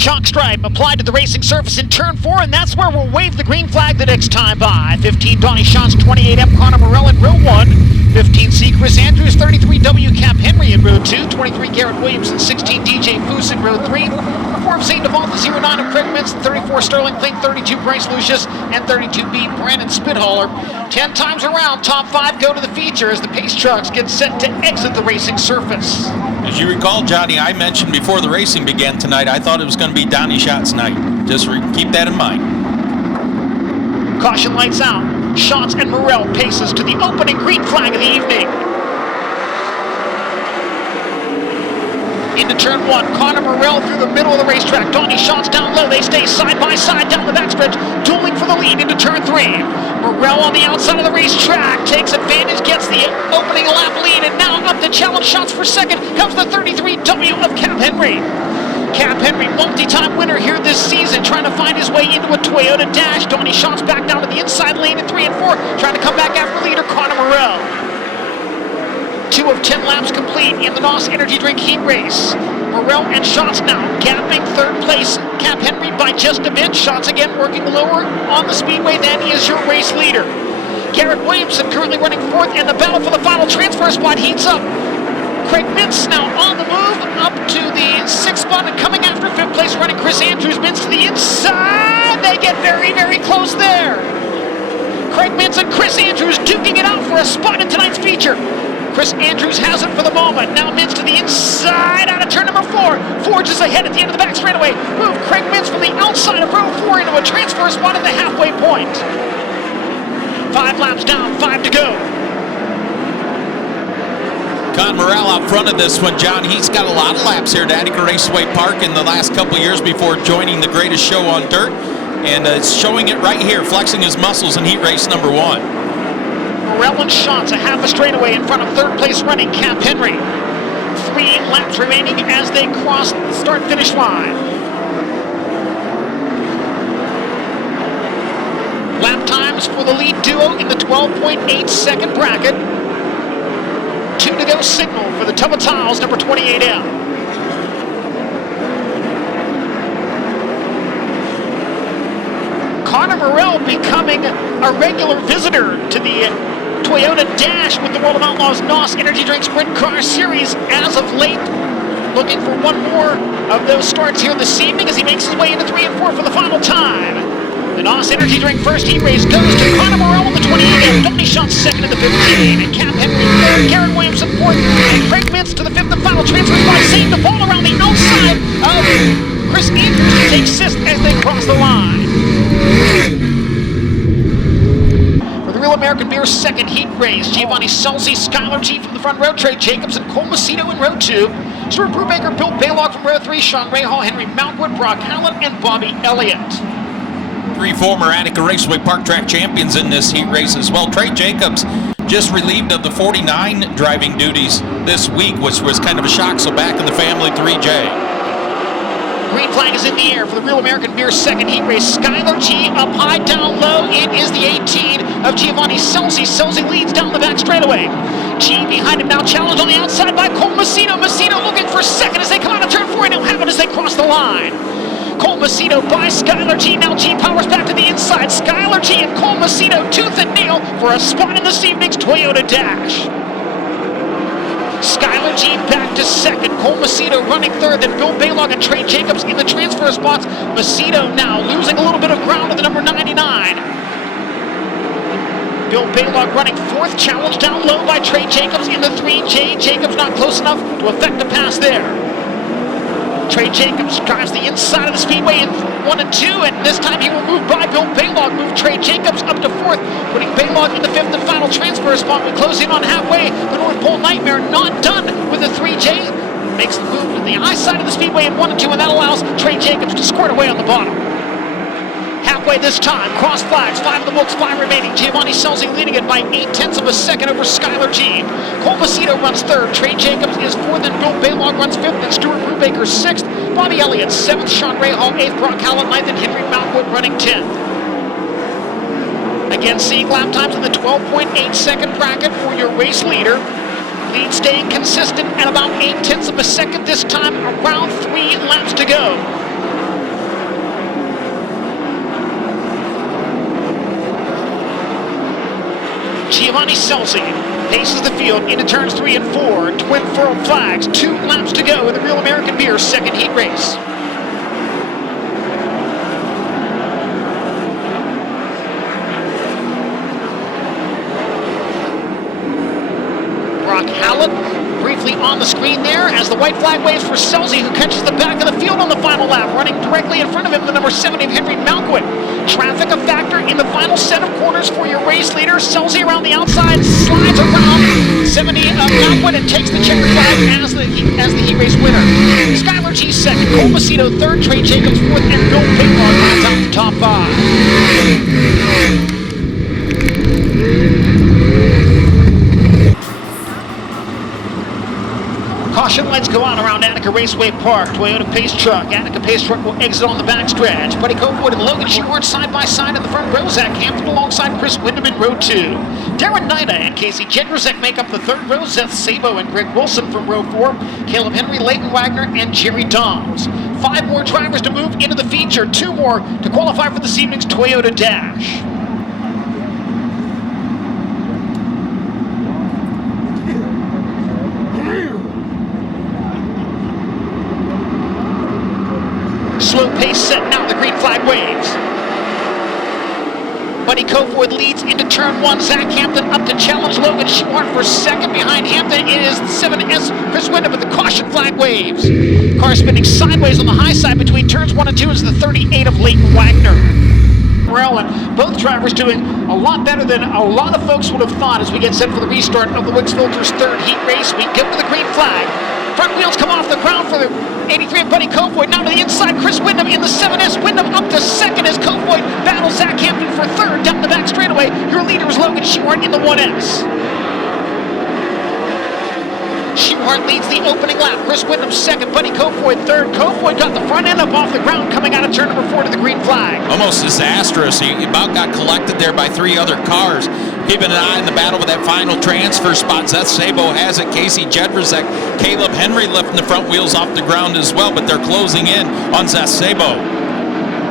Chalk stripe applied to the racing surface in turn 4, and that's where we'll wave the green flag the next time by. 15 Donnie Schatz, 28M Connor Morell in row 1. 15C Chris Andrews, 33W Cap Henry in row 2. 23 Garrett Williamson, 16 DJ Foose in row 3. 4 of St. Devalda, 09 of Craig Mintz, 34 Sterling Clean, 32 Bryce Lucius, and 32B Brandon Spithaller. 10 times around, top 5 go to the feature as the pace trucks get set to exit the racing surface. As you recall, Johnny, I mentioned before the racing began tonight, I thought it was going to be Donnie Schatz night. Just keep that in mind. Caution lights out. Schatz and Morell paces to the opening green flag of the evening. Into turn 1, Connor Morell through the middle of the racetrack. Donnie Schatz down low. They stay side by side down the backstretch, dueling for the lead into turn 3. Morell on the outside of the racetrack takes advantage, gets the opening lap lead, and now up to challenge Schatz for second comes the 33W of Cap Henry. Cap Henry, multi-time winner here this season, trying to find his way into a Toyota Dash. Donnie Schatz back down to the inside lane in 3 and 4, trying to come back after leader Connor Morell. 2 of 10 laps complete in the NOS Energy Drink Heat Race. Morell and Schatz now gapping third place Cap Henry by just a bit. Schatz again working lower on the speedway than is your race leader. Garrett Williamson currently running 4th, and the battle for the final transfer spot heats up. Craig Mintz now on the move up to the 6th spot and coming after 5th place running Chris Andrews. Mintz to the inside. They get very, very close there. Craig Mintz and Chris Andrews duking it out for a spot in tonight's feature. Chris Andrews has it for the moment. Now Mintz to the inside out of turn number 4. Forges ahead at the end of the back straightaway. Move Craig Mintz from the outside of row 4 into a transfer spot at the halfway point. 5 laps down, 5 to go. Con Morell out front of this one, John. He's got a lot of laps here at Attica Raceway Park in the last couple of years before joining the greatest show on dirt. And it's showing it right here, flexing his muscles in heat race number 1. Morell and Schatz a half a straightaway in front of 3rd place running Cap Henry. 3 laps remaining as they cross the start-finish line. Lap times for the lead duo in the 12.8 second bracket. 2 to go signal for the Tub of Tiles, number 28M. Connor Morell becoming a regular visitor to the Toyota Dash with the World of Outlaws NOS Energy Drink Sprint Car Series as of late. Looking for one more of those starts here this evening as he makes his way into 3 and 4 for the final time. The NOS Energy Drink first heat race goes to Connor Morell in the 28, Donnie Schatz second in the 15, and Cap Henry third, Garrett Williamson 4th, and Craig Mintz to the 5th and final transfer spot, seeing the ball around the outside of Chris Andrews to take 6th as they cross the line. For the Real American Beer second heat race, Giovanni Salsi, Skylar G from the front row, Trey Jacobs and Cole Macedo in row 2, Stuart Brubaker, Bill Baylog from row 3, Sean Rahal, Henry Mountwood, Brock Allen, and Bobby Elliott. 3 former Attica Raceway Park Track champions in this heat race as well. Trey Jacobs just relieved of the 49 driving duties this week, which was kind of a shock, so back in the family 3J. Green flag is in the air for the Real American Beer second heat race. Skylar G up high, down low. It is the 18 of Giovanni Selzy. Selzy leads down the back straightaway. G behind him now, challenged on the outside by Cole Macedo. Macedo looking for second as they come out of turn 4, and he'll have it as they cross the line. Cole Macedo by Skylar G. Now G powers back to the inside. Skylar G and Cole Macedo tooth and nail for a spot in this evening's Toyota Dash. Skylar G back to second. Cole Macedo running third. Then Bill Baylog and Trey Jacobs in the transfer spots. Macedo now losing a little bit of ground to the number 99. Bill Baylog running 4th, challenged down low by Trey Jacobs in the 3J. Jacobs not close enough to effect a pass there. Trey Jacobs drives the inside of the speedway in 1 and 2, and this time he will move by Bill Baylog, move Trey Jacobs up to 4th, putting Baylog in the 5th and final transfer spot. We close in on halfway. The North Pole Nightmare not done with the 3J. Makes the move to the high side of the speedway in 1 and 2, and that allows Trey Jacobs to squirt away on the bottom. Halfway this time, cross flags, 5 in the books, 5 remaining. Giovanni Selzy leading it by 0.8 of a second over Skylar G. Cole Macedo runs 3rd, Trey Jacobs is 4th, and Bill Baylog runs 5th, and Stuart Brubaker 6th. Bobby Elliott 7th, Sean Rahal 8th, Brock Allen 9th, and Henry Mountwood running 10th. Again, seeing lap times in the 12.8 second bracket for your race leader. Lead staying consistent at about 0.8 of a second this time, around 3 laps to go. Johnny Scelzi paces the field into turns 3 and 4. Twin furled flags. 2 laps to go in the Real American Beer second heat race. Brock Hallett briefly on the screen there as the white flag waves for Scelzi, who catches the back of the field on the final lap. Running directly in front of him, the number 70 of Henry Malquit. Traffic a factor in the final set of corners for your race leader. Scelzi around the outside, slides around 70 of Malquit and takes the checker flag as the heat race winner. Skylar G second, Cole Macedo third, Trey Jacobs fourth, and Bill Payton rounds out the top 5. Caution lights go out around Attica Raceway Park. Toyota Pace Truck. Attica Pace Truck will exit on the backstretch. Buddy Copewood and Logan Shewart side by side in the front row. Zach Hampton alongside Chris Wyndham in row 2. Darren Nida and Casey Jedrzejek make up the third row. Seth Sabo and Greg Wilson from row 4. Caleb Henry, Leighton Wagner, and Jerry Doms. 5 more drivers to move into the feature. 2 more to qualify for this evening's Toyota Dash. Slow pace set now, the green flag waves. Buddy Copewood leads into turn 1. Zach Hampton up to challenge Logan Shewart for second. Behind Hampton is 7S Chris Wyndham, but the caution flag waves. Car spinning sideways on the high side between turns 1 and 2 is the 38 of Leighton Wagner. And both drivers doing a lot better than a lot of folks would have thought as we get set for the restart of the Wicks Filters third heat race. We get to the green flag. Front wheels come off the ground for the 83 of Buddy Copewood. Now to the inside, Chris Wyndham in the 7S. Wyndham up to second as Copewood battles Zach Hampton for third. Down the back straightaway, your leader is Logan Shewart in the 1S. Shewart leads the opening lap. Chris Wyndham second, Buddy Copewood third. Copewood got the front end up off the ground coming out of turn number 4 to the green flag. Almost disastrous. He about got collected there by 3 other cars. Keeping an eye on the battle with that final transfer spot. Seth Sabo has it. Casey Jedrzejek, Caleb Henry lifting the front wheels off the ground as well, but they're closing in on Seth Sabo.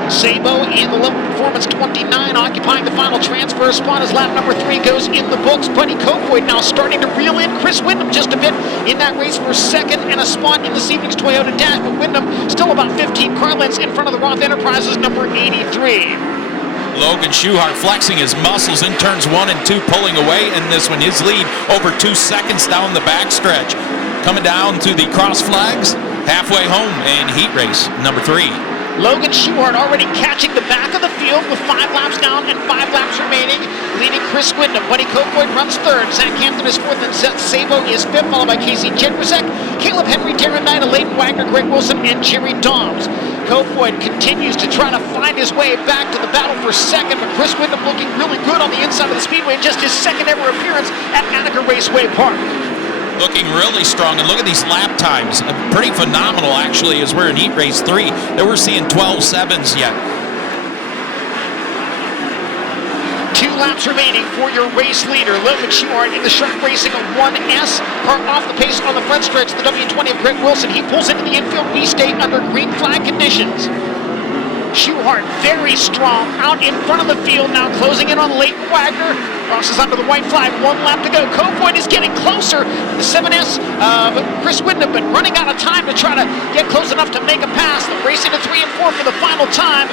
Sabo in the level performance 29, occupying the final transfer spot as lap number 3 goes in the books. Buddy Copewood now starting to reel in Chris Wyndham just a bit in that race for second and a spot in this evening's Toyota Dash, but Wyndham still about 15 car lengths in front of the Roth Enterprises number 83. Logan Shewart flexing his muscles in turns 1 and 2, pulling away in this one. His lead over 2 seconds down the backstretch. Coming down to the cross flags, halfway home in heat race number 3. Logan Shewart already catching the back of the field with 5 laps down and 5 laps remaining, leading Chris Wyndham. Buddy Copewood runs third. Zach Hampton is fourth, and Seth Sabo is fifth, followed by Casey Jedrzejek, Caleb Henry, Darren Nida, Leighton Wagner, Greg Wilson, and Jerry Doms. Copewood continues to try to find his way back to the battle for second, but Chris Wyndham looking really good on the inside of the speedway in just his second ever appearance at Attica Raceway Park. Looking really strong, and look at these lap times. Pretty phenomenal, actually, as we're in heat race 3. That we're seeing 12.7s yet. 2 laps remaining for your race leader, Logan Shewart in the Shark Racing 1S. Car off the pace on the front stretch, the W20 of Greg Wilson. He pulls into the infield. We stay under green flag conditions. Shewart very strong out in front of the field now, closing in on Leighton Wagner. Crosses under the white flag, 1 lap to go. Copewood is getting closer. The 7S of Chris Wyndham, but running out of time to try to get close enough to make a pass. The race into 3 and 4 for the final time.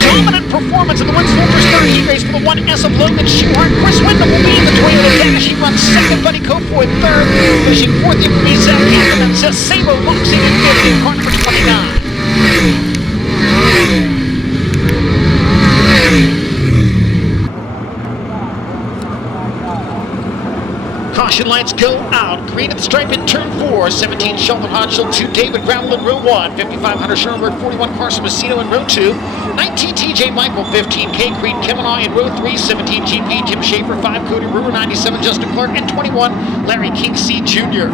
Dominant performance in the Wicks Filters third heat race for the 1S of Logan Shewart. Chris Wyndham will be in the Toyota Dash. He runs second, Buddy Copewood third, pushing fourth in for Zach Hampton, and Seth Sabo locks in fifth in car number 29. Caution lights go out. Green at the stripe in turn 4. 17 Sheldon Hodgson, 2 David Gravel in row 1. 55 Hunter Schoenberg, 41 Carson Macedo in row 2. 19 TJ Michael, 15 K Creed Kavanaugh in row 3. 17 GP Tim Schaefer, 5 Cody Brewer, 97 Justin Clark, and 21 Larry Kinksey Jr.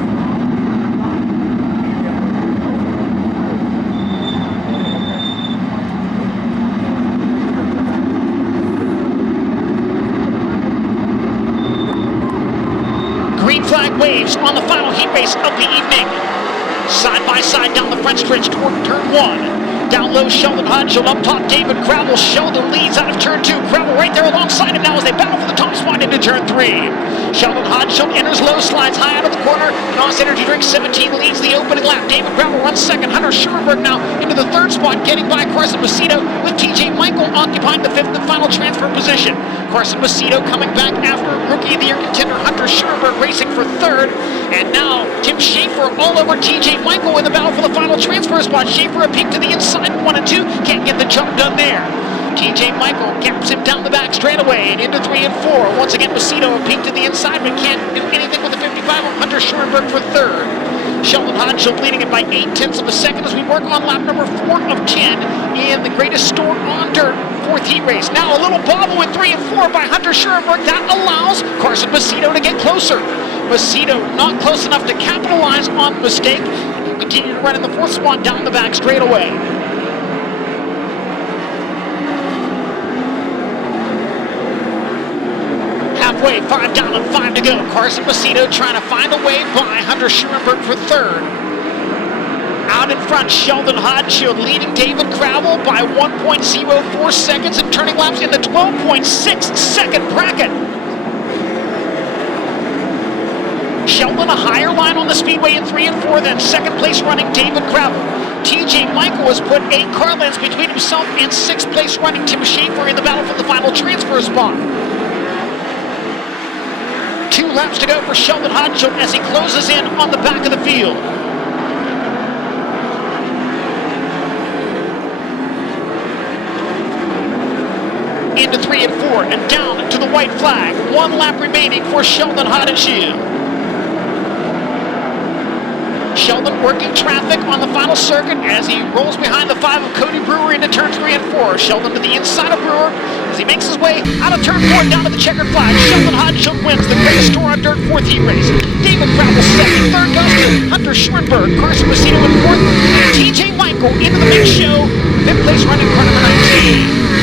Flag waves on the final heat race of the evening. Side by side down the front stretch toward turn 1. Down low, Sheldon Hodgel. Up top, David Gravel. Sheldon leads out of turn 2. Gravel right there alongside him now as they battle for the top spot into turn 3. Sheldon Hodgel enters low, slides high out of the corner. Nos Energy Drink 17 leads the opening lap. David Gravel runs second. Hunter Schurenberg now into the third spot, getting by Carson Macedo, with TJ Michael occupying the fifth and final transfer position. Carson Macedo coming back after Rookie of the Year contender Hunter Schurenberg racing for third. And now Tim Schaefer all over TJ Michael in the battle for the final transfer spot. Schaefer a peek to the inside, 1 and 2. Can't get the jump done there. TJ Michael keeps him down the back straightaway and into 3 and 4. Once again, Macedo a peek to the inside, but can't do anything with the 55 on Hunter Schurenberg for third. Sheldon Hodgel leading it by 0.8 of a second as we work on lap number 4 of 10 in the greatest store on dirt, fourth heat race. Now a little bobble in 3 and 4 by Hunter Schurenberg. That allows Carson Macedo to get closer. Macedo not close enough to capitalize on the mistake. Continue to run in the fourth spot down the back straightaway. Halfway, 5 down and 5 to go. Carson Macedo trying to find a way by Hunter Schurenberg for third. Out in front, Sheldon Hodgel leading David Gravel by 1.04 seconds and turning laps in the 12.6 second bracket. Sheldon a higher line on the speedway in 3 and 4 than second place running David Gravel. TJ Michael has put 8 car lengths between himself and 6th place running Tim Schaefer in the battle for the final transfer spot. 2 laps to go for Sheldon Hodgel as he closes in on the back of the field. Into 3 and 4 and down to the white flag. 1 lap remaining for Sheldon Hodgel. Sheldon working traffic on the final circuit as he rolls behind the 5 of Cody Brewer into turns 3 and 4. Sheldon to the inside of Brewer as he makes his way out of turn 4 down to the checkered flag. Sheldon Hodgel wins the greatest store on dirt fourth heat race. David Gravel second, third goes to Hunter Schurenberg, Carson Macedo in fourth, and TJ Michael into the mix show. Fifth place running car number 19.